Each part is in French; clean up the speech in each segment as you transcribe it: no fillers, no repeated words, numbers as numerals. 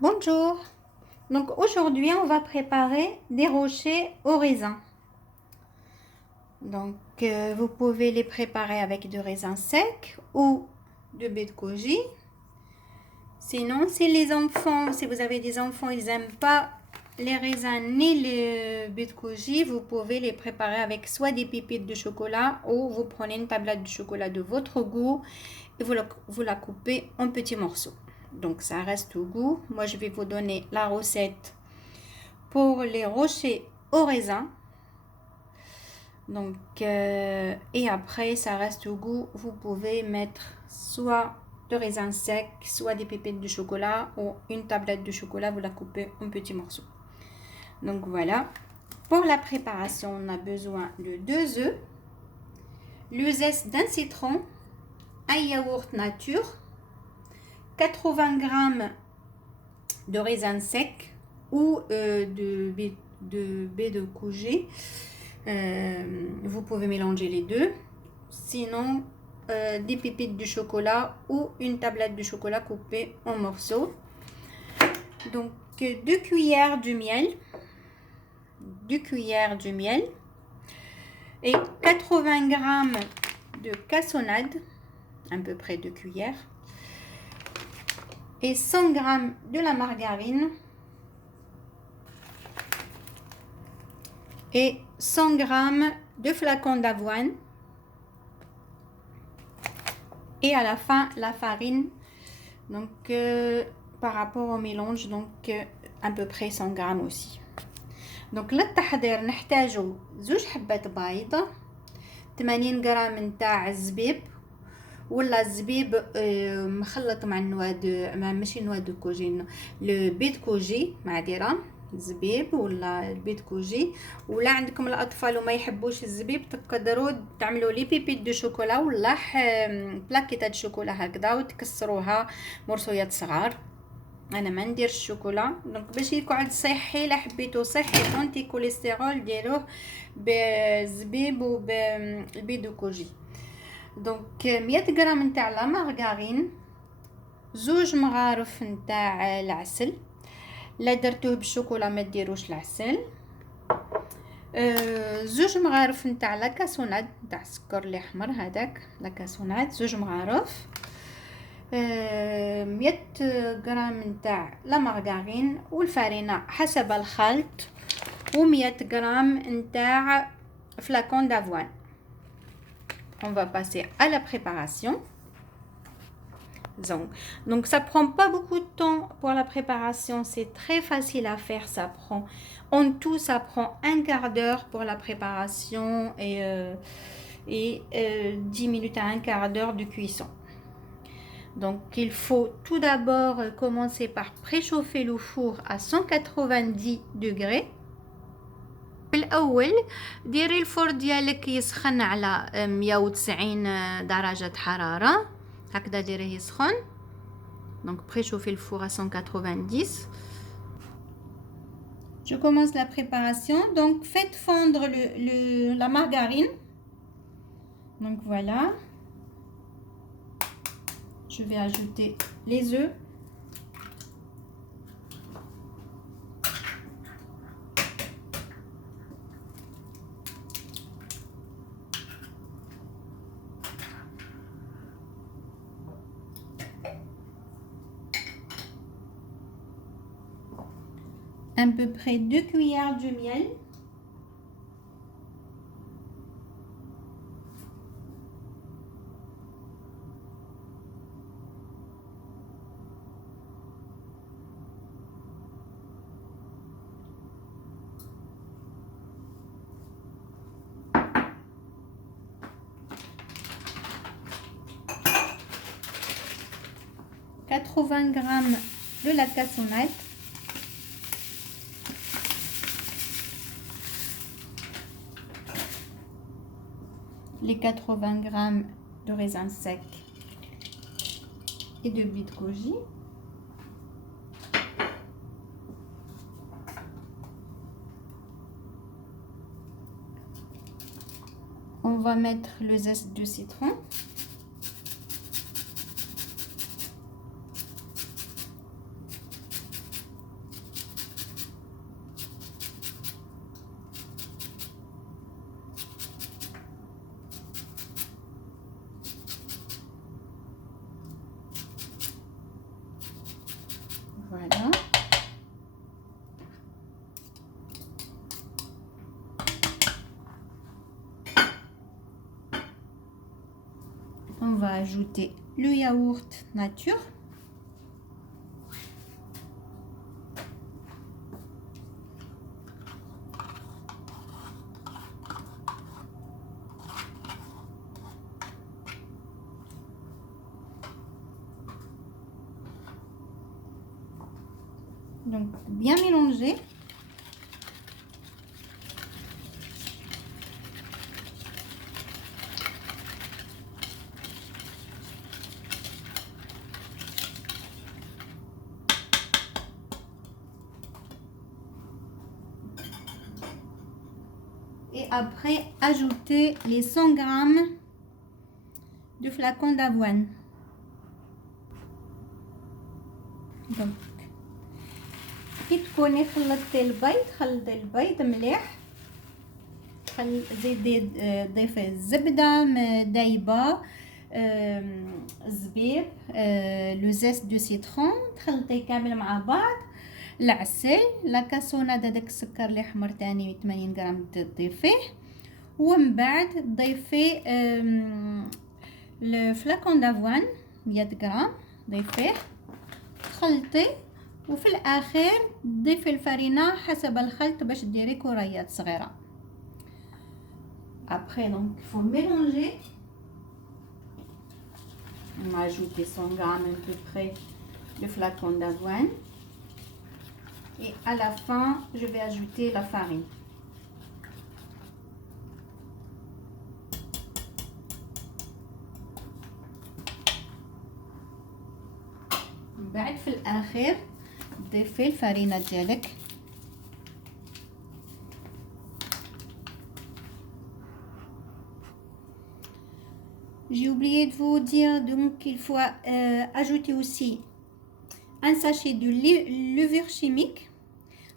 Bonjour, donc aujourd'hui on va préparer des rochers au raisin. Donc vous pouvez les préparer avec du raisin sec ou de baie de goji. Sinon si vous avez des enfants, ils n'aiment pas les raisins ni les baies de goji, vous pouvez les préparer avec soit des pépites de chocolat ou vous prenez une tablette de chocolat de votre goût et vous la coupez en petits morceaux. Donc ça reste au goût. Moi je vais vous donner la recette pour les rochers au raisin. Donc et après ça reste au goût. Vous pouvez mettre soit de raisin sec, soit des pépites de chocolat ou une tablette de chocolat, vous la coupez en petits morceaux. Donc voilà. Pour la préparation, on a besoin de 2 œufs, le zeste d'un citron, un yaourt nature, 80 g de raisin sec ou de baie de goji. Vous pouvez mélanger les deux. Sinon, des pépites de chocolat ou une tablette de chocolat coupée en morceaux. Donc, 2 cuillères de miel. 2 cuillères de miel. Et 80 g de cassonade. À peu près 2 cuillères. Et 100 g de la margarine. Et 100 g de flacons d'avoine. Et à la fin, la farine. Donc, par rapport au mélange, donc à peu près 100 g aussi. Donc للتحضير نحتاجو 2 حبات بيض، 80 غرام نتاع الزبيب ولا الزبيب مخلط مع النوا ماشي نوا دو كوجي، لو بيت كوجي معذره، زبيب ولا البيت كوجي. ولا عندكم الاطفال وما يحبوش الزبيب تقدروا تعملوا لي بيبيت دو شوكولا ولا بلاكيتات شوكولا هكذا وتكسروها مرصويات صغار. انا ما ندير الشوكولا، دونك باش يقعد صحي. لا حبيتو صحي اونتي كوليسترول ديروه بالزبيب وبالبيت دو كوجي. دونك 100 غرام نتاع لا مارغارين، 2 مغارف نتاع العسل. لا درتوه بالشوكولا ما ديروش العسل. 2 مغارف نتاع لا كاسوناد نتاع السكر الاحمر هذاك لا كاسوناد، 2 مغارف. 100 غرام نتاع لا مارغارين والفارينة حسب الخلط، و100 غرام نتاع flacon d'avoine. On va passer à la préparation. Donc ça prend pas beaucoup de temps pour la préparation, c'est très facile à faire. Ça prend en tout, ça prend un quart d'heure pour la préparation et 10 minutes à un quart d'heure de cuisson. Donc il faut tout d'abord commencer par préchauffer le four à 190 degrés. الأول ديري الفور ديالك يسخن على 190 درجة حرارة، هكذا ديريه يسخن. Donc préchauffez le four à 190. Je commence la préparation. Donc faites fondre la margarine. Donc voilà. Je vais ajouter les œufs. À peu près 2 cuillères de miel. « 80 g de la cassonade. Les 80 g de raisin sec et de baie de goji. On va mettre le zeste de citron. Voilà. On va ajouter le yaourt nature. Donc, bien mélanger. Et après, ajouter les 100 grammes de flacon d'avoine. Donc, كي تكوني خلطتي البيض مليح، زيدي ضيفي الزبده دايبه، الزبيب، لو زيست دو سيترون، تخلطيه كامل مع بعض، العسل، لا كاسوناد هذاك السكر اللي حمر تاني 80 غرام تضيفيه، ومن بعد تضيفي الفلاكون دافوان 100 غرام ضيفيه، تخلطي، وفي الاخير تضيفي الفرينه حسب الخلط باش ديري كريات صغيره. Après, donc, il faut mélanger. On va ajouter 100 grammes à peu près de flacon d'avoine. Et à la fin, je vais ajouter la farine. بعد في الأخير ضيفي الفرينة ديالك. J'ai oublié de vous dire, donc il faut ajouter aussi un sachet de levure chimique.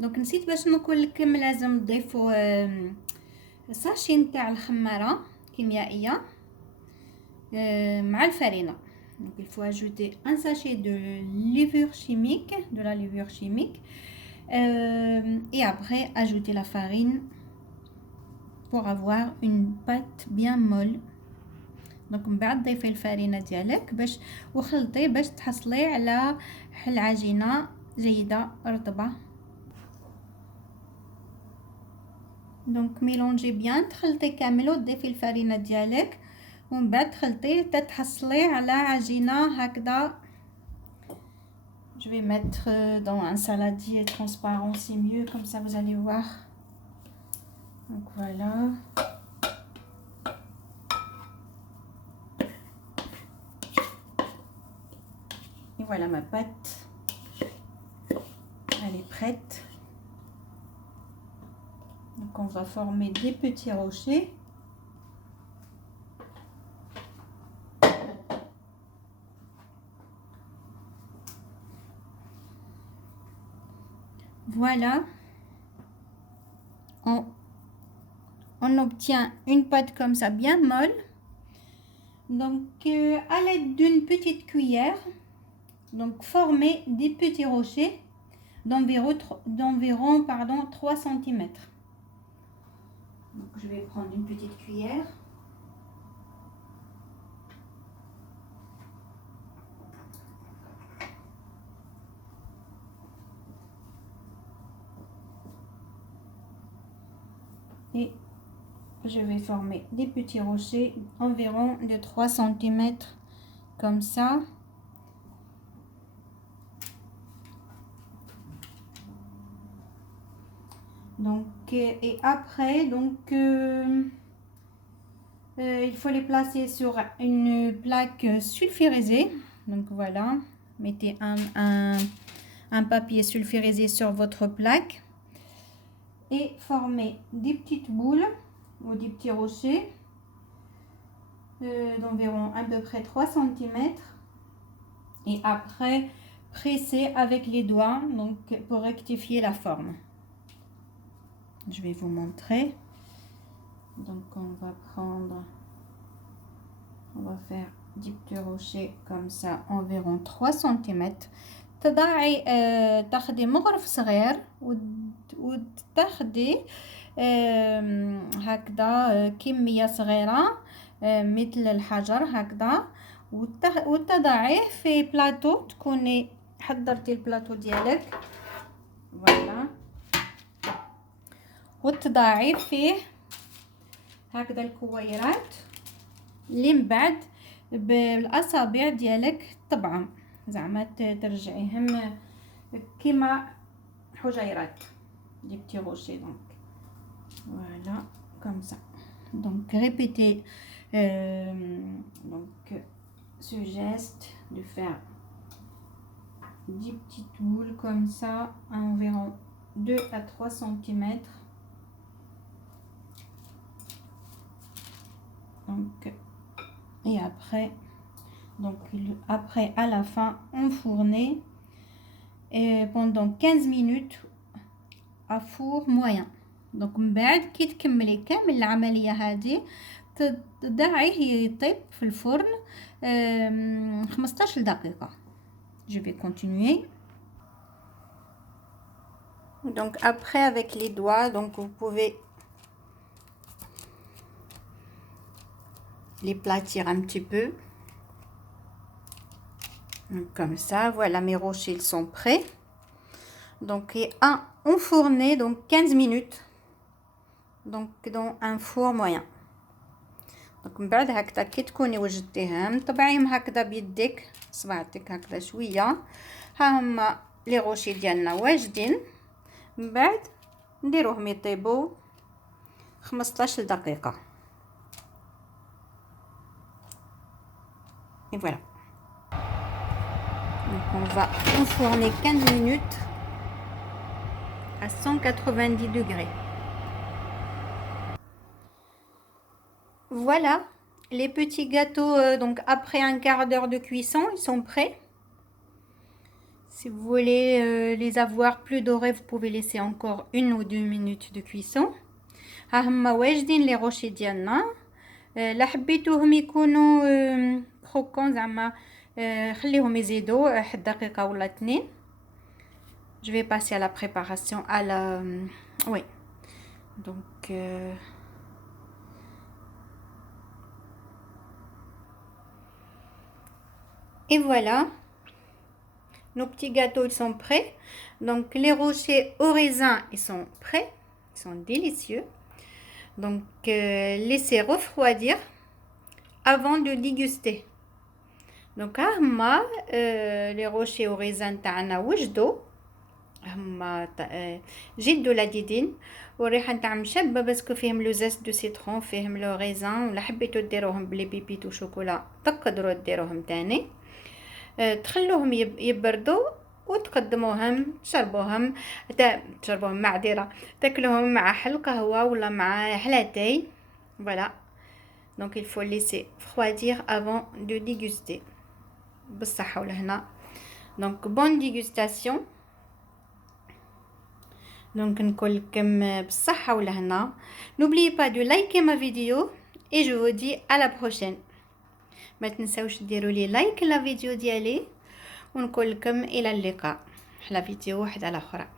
Donc نسيت باش نقول لكم لازم تضيفوا ساشي نتاع الخمارة كيميائية مع الفرينة. Donc il faut ajouter un sachet de levure chimique, et après ajouter la farine pour avoir une pâte bien molle. دونك من بعد ضيفي الفرينه ديالك باش وخلطي باش تحصلي على العجينه جيده رطبه. دونك ميلونجي بيان، تخلطي كامل وتضيفي الفرينه ديالك ومن بعد تخلطي تتحصلي على عجينه هكذا. Je vais mettre dans un saladier transparent, c'est mieux, comme ça vous allez voir. Donc voilà. Et voilà ma pâte, elle est prête. Donc on va former des petits rochers. Voilà, on obtient une pâte comme ça bien molle. Donc à l'aide d'une petite cuillère, donc former des petits rochers d'environ 3 cm. Donc je vais prendre une petite cuillère. Et je vais former des petits rochers environ de 3 cm comme ça. Donc et après donc il faut les placer sur une plaque sulfurisée. Donc voilà, mettez un papier sulfurisé sur votre plaque et formez des petites boules ou des petits rochers d'environ à peu près 3 cm. Et après pressez avec les doigts donc pour rectifier la forme. Je vais vous montrer. Donc on va faire des petits rochers comme ça environ 3 cm. تضعي تاخدي مغرف صغير وتاخدي هكذا كمية صغيرة مثل الحجر هكذا، وتضعيه في بلاطو، تكوني حضرتي البلاطو ديالك فوالا، وتضعي فيه هكذا الكويرات اللي من بعد بالاصابع ديالك طبعا زعما ترجعيهم كيما حجيرات دي بتي روشي. دونك فوالا كوم سا. دونك ريبيتي donc ce geste de faire 10 petits touls comme ça à environ 2 à 3 cm. Donc et après à la fin enfourner pendant 15 minutes à four moyen. donc من بعد كي تكملي كامل العمليه هذه تضعيه يطيب في الفرن 15 دقيقه. je vais continuer. donc après avec les doigts, donc vous pouvez les platir un petit peu comme ça. Voilà, mes rochers ils sont prêts. donc et un enfourné donc 15 minutes donc dans un four moyen. donc من بعد هكذا كي تكوني وجدتيهم طبعيهم هكذا بيدك صبعتك هكذا شويه. ها هما لي روشي ديالنا واجدين. من بعد نديروهم يطيبوا 15 دقيقه. et voilà. donc on va enfourner 15 minutes à 190 degrés. Voilà, les petits gâteaux, donc après un quart d'heure de cuisson, ils sont prêts. Si vous voulez les avoir plus dorés, vous pouvez laisser encore 1 ou 2 minutes de cuisson. ها هما واجدين لي روشي ديالنا. لا حبيتوهم يكونوا كروكون زعما خليهم يزيدوا 1 دقيقة ولا 2. je vais passer à la préparation à la oui. donc et voilà, nos petits gâteaux ils sont prêts. donc les rochers au raisin ils sont prêts, ils sont délicieux. donc laissez refroidir avant de déguster. donc هما les rochers au raisin تاعنا وجدوا هما جدوا لذيذين والريحه نتاعهم شابه باسكو فيهم لو زيست دو سيترون، فيهم لو ريزان. ولا حبيتو ديروهم بلي بيبيت وشوكولا تقدروا ديروهم تاني. تخلوهم يبردوا وتقدموهم تشربوهم معذره تاكلوهم مع حل قهوه ولا مع حلاتاي. voilà, donc il faut laisser refroidir avant de déguster. بالصحه والهنا. donc bonne dégustation. donc نقول لكم بالصحه والهنا. n'oubliez pas de liker ma vidéo et je vous dis à la prochaine. ما تنساوش ديروا لي لايك لا فيديو ديالي ونقول لكم الى اللقاء على فيديو واحد على اخرى.